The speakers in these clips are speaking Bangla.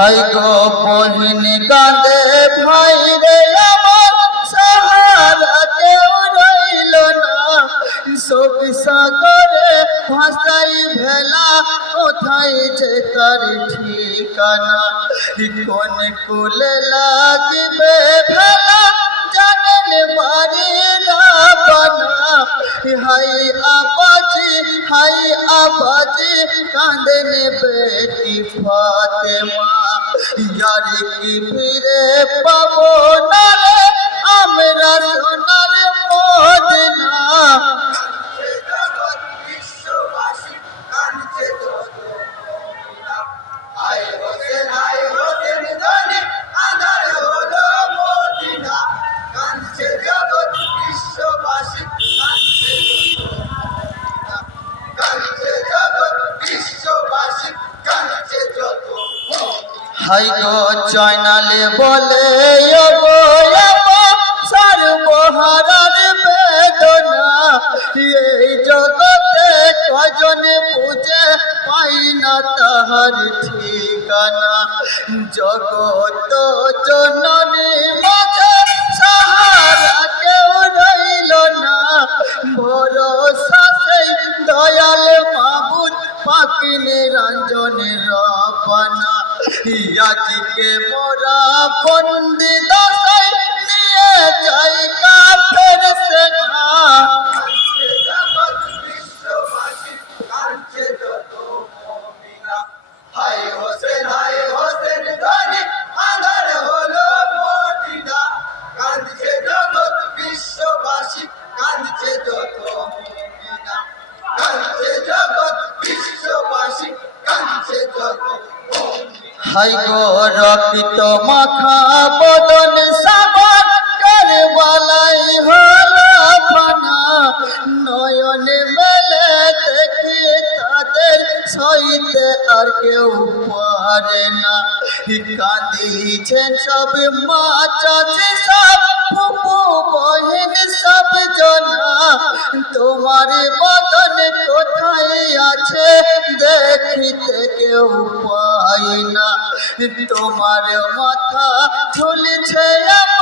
হাই গো বহিন কাঁদে, ভাই রে আমার সাহারা কেউ রইল না। শোক সাগরে ভাসাই ভেলা, কোথায় যে তার ঠিকানা? কোন কুলে লাগবে ভেলা, জানেন বাড়ি রাবনা হাই আবাজি হাই আবাজি কাঁদেন বেটি ফাতেমা। ইয়ার কি ফিরে পাবো না রে? আমরা সোনার হাই গো চয়নালে বলে সর্বহারার বেদনা, এই জগতে কজন বুঝে পাই না তাহার ঠিকানা। জগত জননী মাঝে ইয়াজিকে মোরা বন্দি হাই রকিত মাখা বদন সাবান কারবালাই হলো ফানা। নয়ন মেলে দেখি তাদের সইতে আর কেউ পারে না। কাঁদিছেন সব মা চাচি সব ফুপু বহিন সব জনা, তোমার বদন কোথায় আছে দেখিতে কেউ পাই না। তোমার মাথা ঝুলছে আমার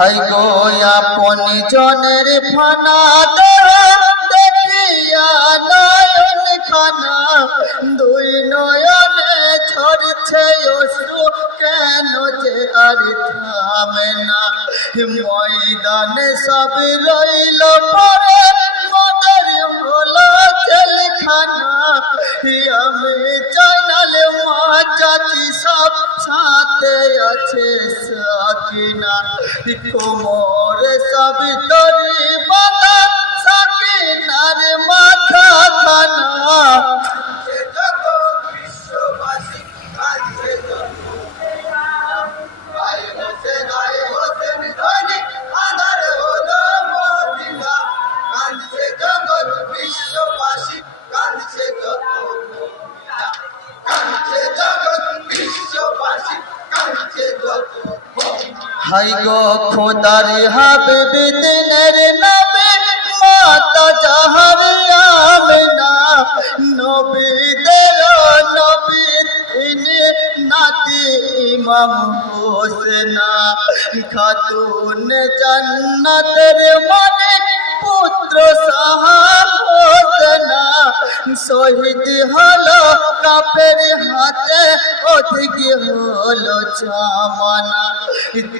হাই গো, আপন জনের ফানা দেখিয়া নয়ন খানা, দুই নয়নে ঝরছে অশ্রু কেন যে আর থামে না? ময়দানে সব রইল পরে মদের হলো জেলখানা, আমি জানাল মা চাচি সব সাথে আছে সাকিনা। কোমর সাবিতরি তরি বাঁধা সাকিনার মাথা খানা হাই গো খোদার হাবিব দিনের নবী, মাতা জাহার আমিনা, নবীদের নবী তিনি নাতি ইমাম হোসেনা। খাতুন জান্নাতের মালিক, পুত্র সাহাবনা শহীদ হলো কাপের হাতে, অধিক হলো জামানা।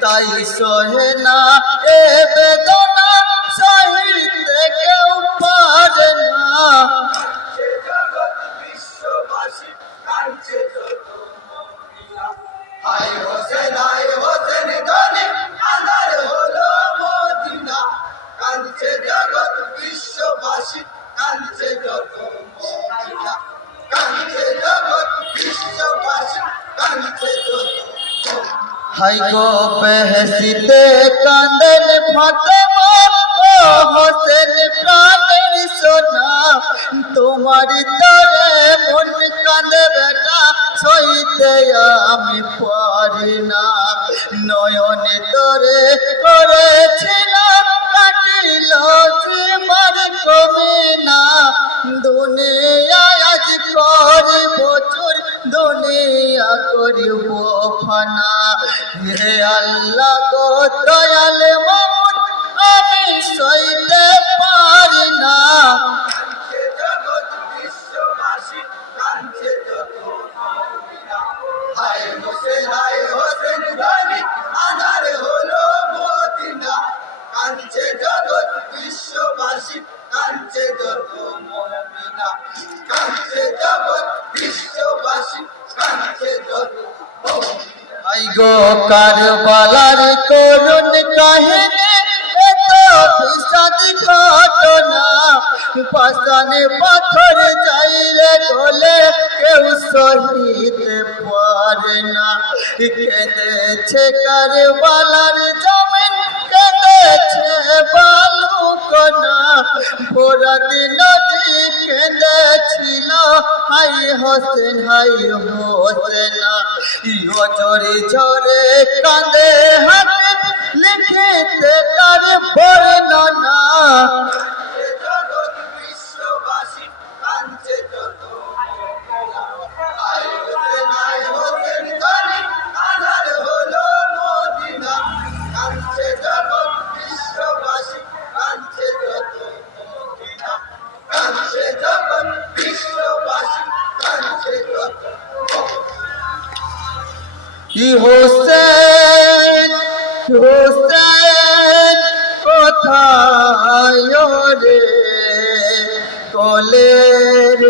তাই সহে না এ বেদনা সহিতে কেউ পারে না। হাই গো বেহসিতে কান্দন ফাতেমা ও হোসেন প্রাণের সোনা তোমার তরে মন কান্দে বেটা, সইতে আমি পারি না। নয়নে তরে করেছিলাম, কাটিল সীমার কমে না দুনিয়া আজ করি বছর দুনিয়া করিব ফানা। হে আল্লাহ গো দয়াল মামুন আমি সইতে পারি না। হায় গো কারবালার করুণ কাহিনী, এত বিষাদ ঘটনা। পাশানে পাথর যাই গলে কেউ সহিতে পারে না। কেঁদেছে কারবালার জমিন, কেঁদেছে বালুকনা ভোরাত নদী কেঁদেছিল, হাই হোসেন, হাই হোসেনা। ঝরে ঝরে কাঁদে হাতে লিখিতে তার বর্ণনা। কাঁদছে হোসেন হোসেন কোথায় রে? কলের